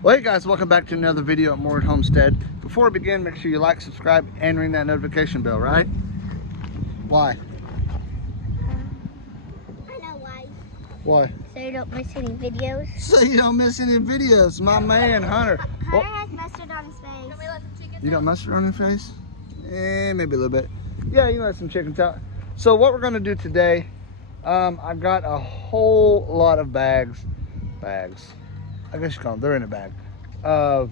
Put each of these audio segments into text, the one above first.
Well, hey guys, welcome back to another video at Moored Homestead. Before we begin, make sure you like, subscribe, and ring that notification bell, right? Why? I know why. Why? So you don't miss any videos. So you don't miss any videos, my man, Hunter. Hunter has mustard on his face. Can we let the chickens You got mustard on your face? Maybe a little bit. Yeah, you can let some chickens out. So what we're gonna do today, I got a whole lot of bags, I guess you call them, they're in a bag, of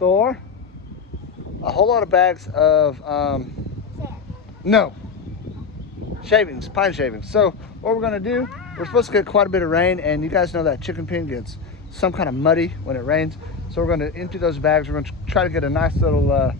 Thor, a whole lot of bags of, no, shavings, pine shavings. So what we're gonna do, we're supposed to get quite a bit of rain, and you guys know that chicken pen gets some kind of muddy when it rains. So we're gonna empty those bags. We're gonna try to get a nice little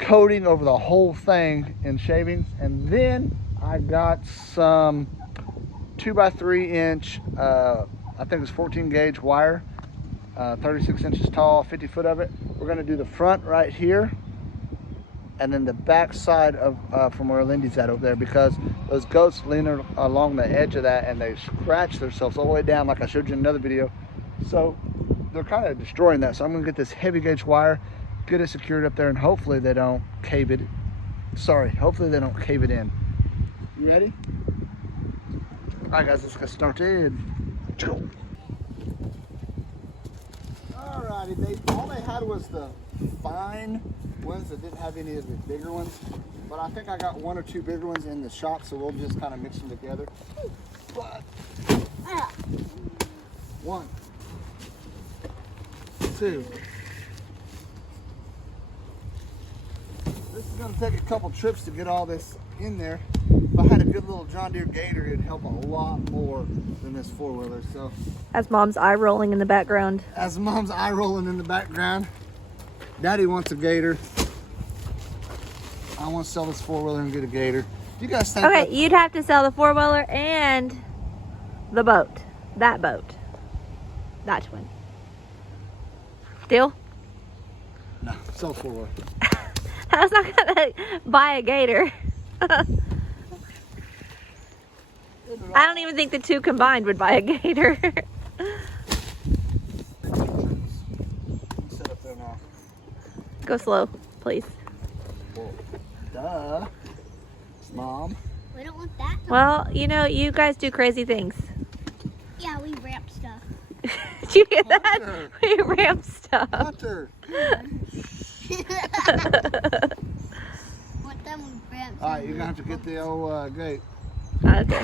coating over the whole thing in shavings. And then I got some 2x3 inch, I think it's 14 gauge wire, 36 inches tall, 50 foot of it. We're gonna do the front right here, and then the back side of from where Lindy's at over there, because those goats lean along the edge of that and they scratch themselves all the way down, like I showed you in another video. So they're kind of destroying that. So I'm gonna get this heavy gauge wire, get it secured up there, and hopefully they don't cave it. Hopefully they don't cave it in. You ready? All right, guys, let's get started. Alrighty, all they had was the fine ones that didn't have any of the bigger ones. But I think I got one or two bigger ones in the shop, so we'll just kind of mix them together. But one, two. This is going to take a couple trips to get all this in there. If I had a good little John Deere Gator, it'd help a lot more than this four-wheeler. So, as Mom's eye rolling in the background. As Mom's eye rolling in the background, Daddy wants a Gator. I want to sell this four-wheeler and get a Gator. You guys think? Okay, you'd have to sell the four-wheeler and the boat. That boat. That one. Deal? No, sell four-wheeler. I was not gonna buy a Gator. I don't even think the two combined would buy a Gator. Set up there now. Go slow, please. Well, duh, Mom. We don't want that. Well, you know, you guys do crazy things. Yeah, we ramp stuff. Did you hear that? Hunter. We ramp stuff. Hunter. What time we ramp? All right, you're gonna have to get the old gate. Okay.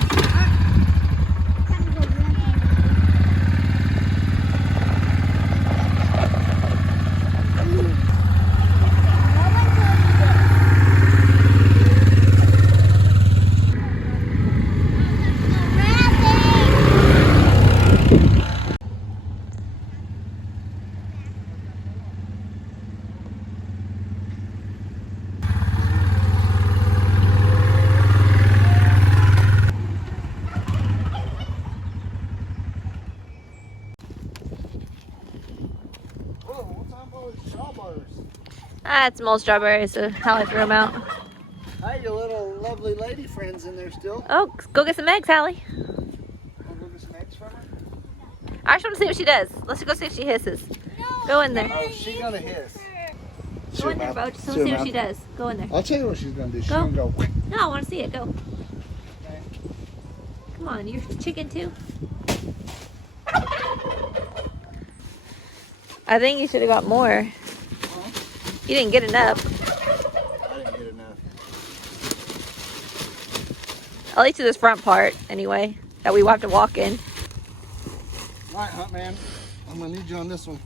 That's some old strawberries, so how I threw them out. Hey, your little lovely lady friend's in there still. Oh, go get some eggs, Hallie. Wanna go get some eggs from her? I just want to see what she does. Let's go see if she hisses. Go in there. Oh, she's gonna hiss. Go in there, Bo. Just want to see what she does. Go in there. I'll tell you what she's gonna do. She's Go. gonna go. No, I want to see it. Go. Come on, you're chicken too. I think you should have got more. You didn't get enough. I didn't get enough. At least to this front part, anyway, that we will have to walk in. All right, Hunt Man. I'm gonna need you on this one.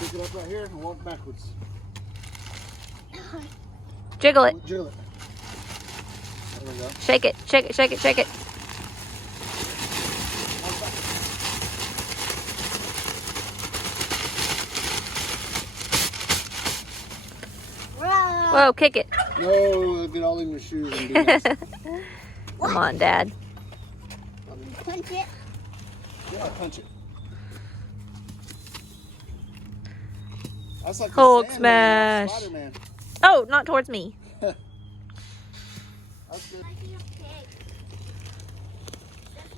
Pick it up right here and walk backwards. Jiggle it. Jiggle it. There we go. Shake it. Shake it. Shake it. Shake it. Whoa, kick it. No, it'll get all in your shoes and be nasty. Come on, Dad. Punch it. Yeah, punch it. That's like Hulk the Sandman, smash. Spider-Man. Oh, not towards me. That's That's good. I see a pig.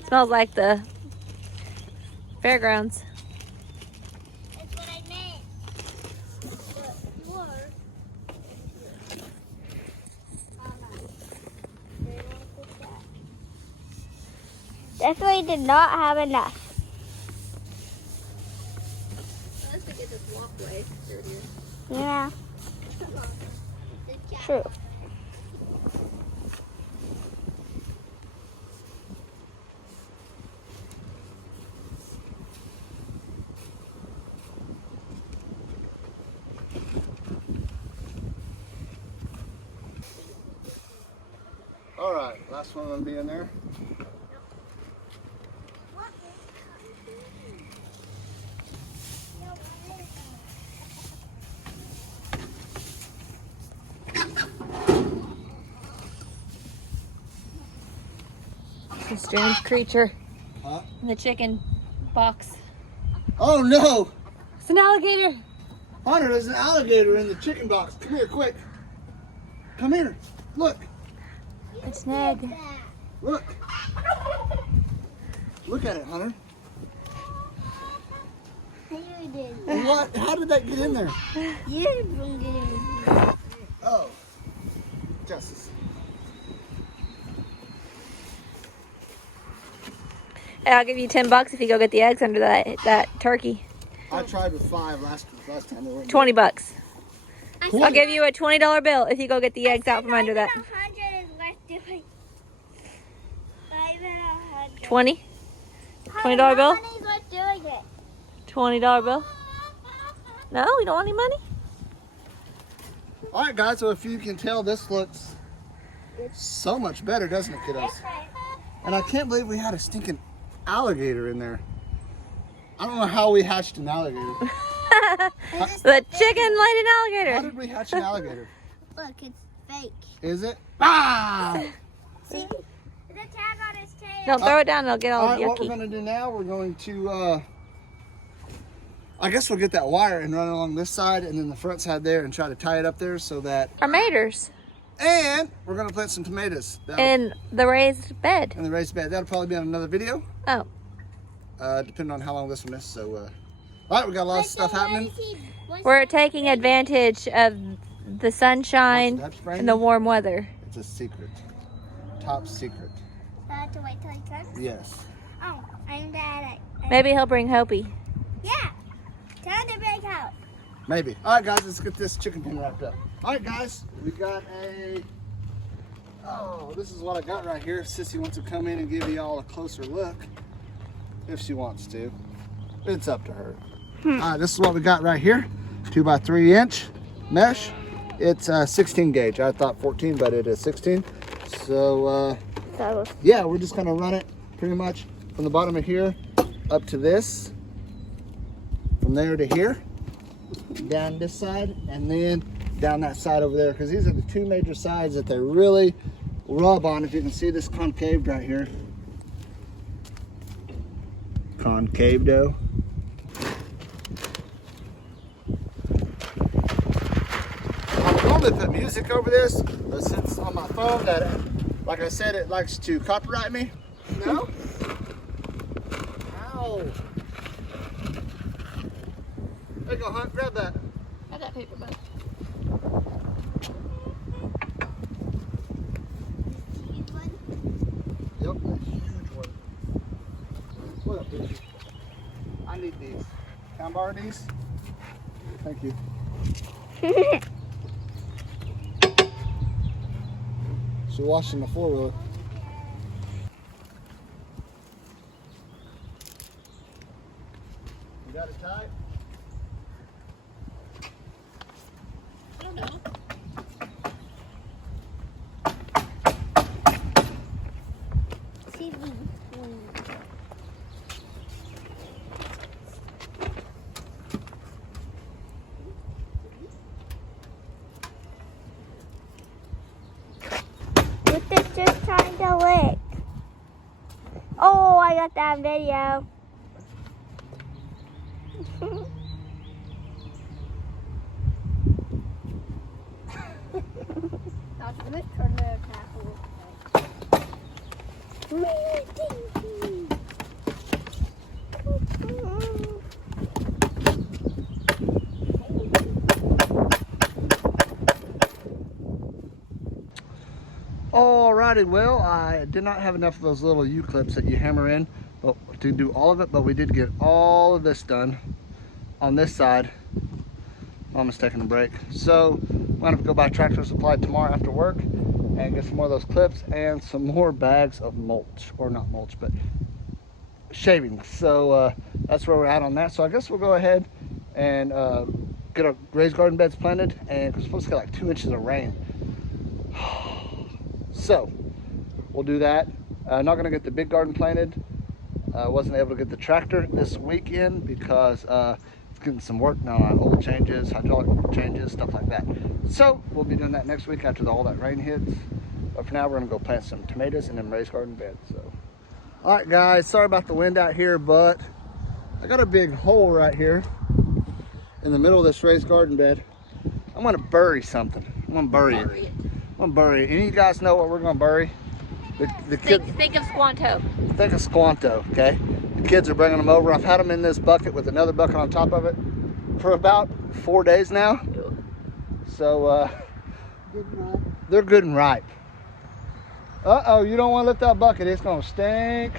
Smells like the fairgrounds. That's what I meant. But more. Definitely did not have enough. Unless we get this walkway dirtier. Yeah. True. All right, last one gonna be in there. A strange creature Huh? in the chicken box. Oh no! It's an alligator. Hunter, there's an alligator in the chicken box. Come here, quick. Come here. Look. It's an egg. Look. Look at it, Hunter. You did. What? How did that get in there? You did. Oh. Justice. Hey, I'll give you $10 if you go get the eggs under that turkey. I tried with 5 last time. They weren't good. $20. Cool. I'll give you a $20 bill if you go get the eggs out from under that. 100 is worth doing. 20? $20 bill? Money's worth doing it. $20 bill? No, we don't want any money? All right, guys. So if you can tell, this looks so much better, doesn't it, kiddos? And I can't believe we had a stinking alligator in there. I don't know how we hatched an alligator. The chicken laid an How alligator. did we hatch an alligator? Look, it's fake. Is it? Ah! See? The tag on his tail. Don't throw it down, it'll get All all right, what we're yucky. going to do now, we're going to, I guess we'll get that wire and run it along this side and then the front side there and try to tie it up there so that, Our maters and we're going to plant some tomatoes. in the raised bed. In the raised bed. That'll probably be on another video, Oh, depending on how long this one is. So, all right, we got a lot of stuff happening. we're taking advantage of the sunshine What's that, and the warm weather. It's a secret. Top secret. I have to wait till he comes? Yes. Oh, I'm bad at Maybe he'll bring Hopi. Yeah. Time to break out. Maybe. All right, guys, let's get this chicken pen wrapped up. All right, guys, we got a, oh, this is what I got right here. Sissy wants to come in and give you all a closer look, if she wants to. It's up to her. All right, this is what we got right here. 2x3 inch mesh. It's 16 gauge. I thought 14, but it is 16. So, yeah, we're just gonna run it pretty much from the bottom of here up to this, from there to here, down this side, and then down that side over there, because these are the two major sides that they really rub on. If you can see this concave right here. Concave dough. I would normally put music over this, but since on my phone that, like I said, it likes to copyright me. No? Ow. There you go, Hunt, grab that. Have that paper boat. Yep, a huge one. What up, dude? I need these. Can I borrow these? Thank you. She's washing the 4-wheeler. You got it tied? I don't know. Just trying to lick. Oh, I got that video. That's the tornado tackle. Alrighty, well, I did not have enough of those little U-clips that you hammer in to do all of it, but we did get all of this done on this side. Mama's taking a break. So I'm gonna go buy Tractor Supply tomorrow after work and get some more of those clips and some more bags of mulch, or not mulch, but shavings. So that's where we're at on that. So I guess we'll go ahead and get our raised garden beds planted, and we're supposed to get like 2 inches of rain. So we'll do that. Not gonna get the big garden planted. Wasn't able to get the tractor this weekend because it's getting some work now on oil changes, hydraulic changes, stuff like that. So we'll be doing that next week after all that rain hits. But for now, we're gonna go plant some tomatoes and then raised garden beds. So, all right, guys. Sorry about the wind out here, but I got a big hole right here in the middle of this raised garden bed. I'm gonna bury something. I'm gonna bury it. I'm gonna bury it. Any of you guys know what we're gonna bury? The kids. Think of Squanto. Think of Squanto, okay? The kids are bringing them over. I've had them in this bucket with another bucket on top of it for about 4 days now. So they're good and ripe. Uh-oh, you don't want to lift that bucket. It's gonna stink.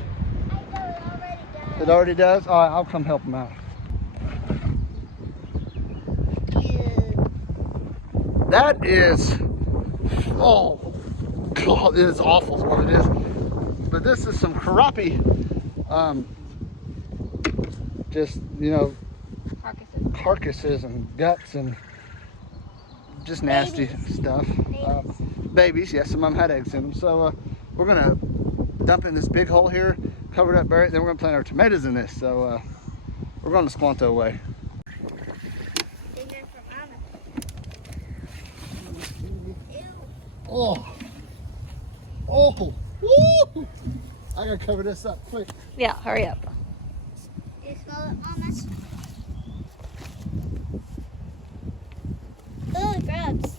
I know it already does. It already does? All right, I'll come help them out. That is, oh God, it is awful is what it is. But this is some crappie, just, you know, carcasses and guts and just nasty stuff. Babies, yes, some of them had eggs in them. So we're gonna dump in this big hole here, cover it up, bury it, then we're gonna plant our tomatoes in this. So we're going to Squanto way. Oh, oh, woo! I gotta cover this up quick. Yeah, hurry up. You smell it, Mama? Oh, grubs.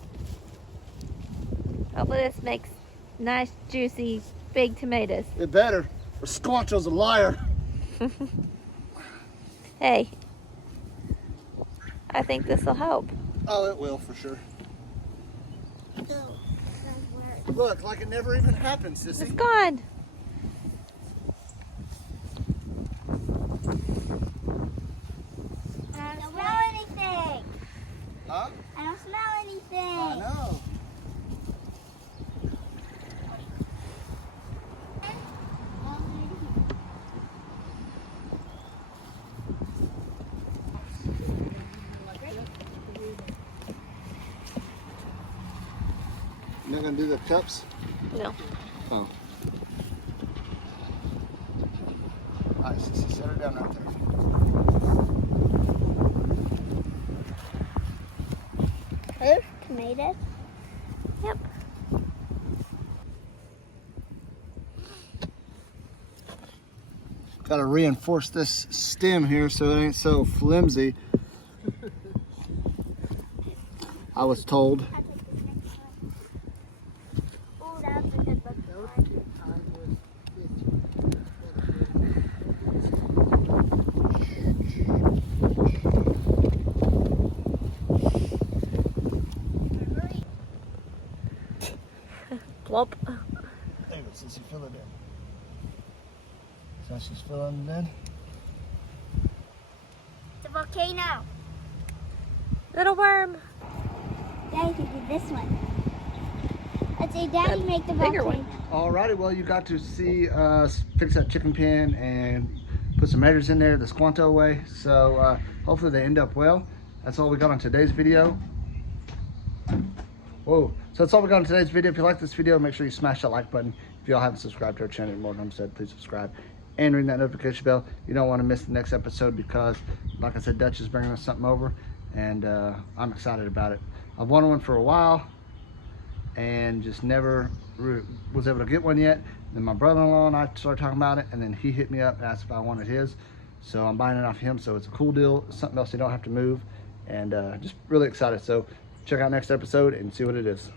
Hopefully this makes nice, juicy, big tomatoes. It better, or Squanto's a liar. Hey, I think this will help. Oh, it will for sure. Oh, Look, like it never even happened, It's sissy. gone. I don't smell anything. Huh? I don't smell anything. I know. You're not gonna do the cups? No. Oh. Alright, sissy, set her down right there. Ooh, tomatoes. Yep. Gotta reinforce this stem here so it ain't so flimsy. I was told. I'll take this next one. Oh, that's a good book. Plop. There you go, sissy, fill it in. So she's filling it in. It's a volcano. Little worm. Daddy could do this one. Let's say Daddy make the bigger volcano. Alrighty, well, you got to see us fix that chicken pen and put some measures in there the Squanto way. So hopefully they end up well. That's all we got on today's video. Whoa. So that's all we got on today's video. If you like this video, make sure you smash that like button. If y'all haven't subscribed to our channel anymore, like I said, please subscribe and ring that notification bell. You don't want to miss the next episode because, like I said, Dutch is bringing us something over, and I'm excited about it. I've wanted one for a while and just never was able to get one yet. Then my brother-in-law and I started talking about it, and then he hit me up and asked if I wanted his. So I'm buying it off him. So it's a cool deal, something else you don't have to move, and just really excited. So check out next episode and see what it is.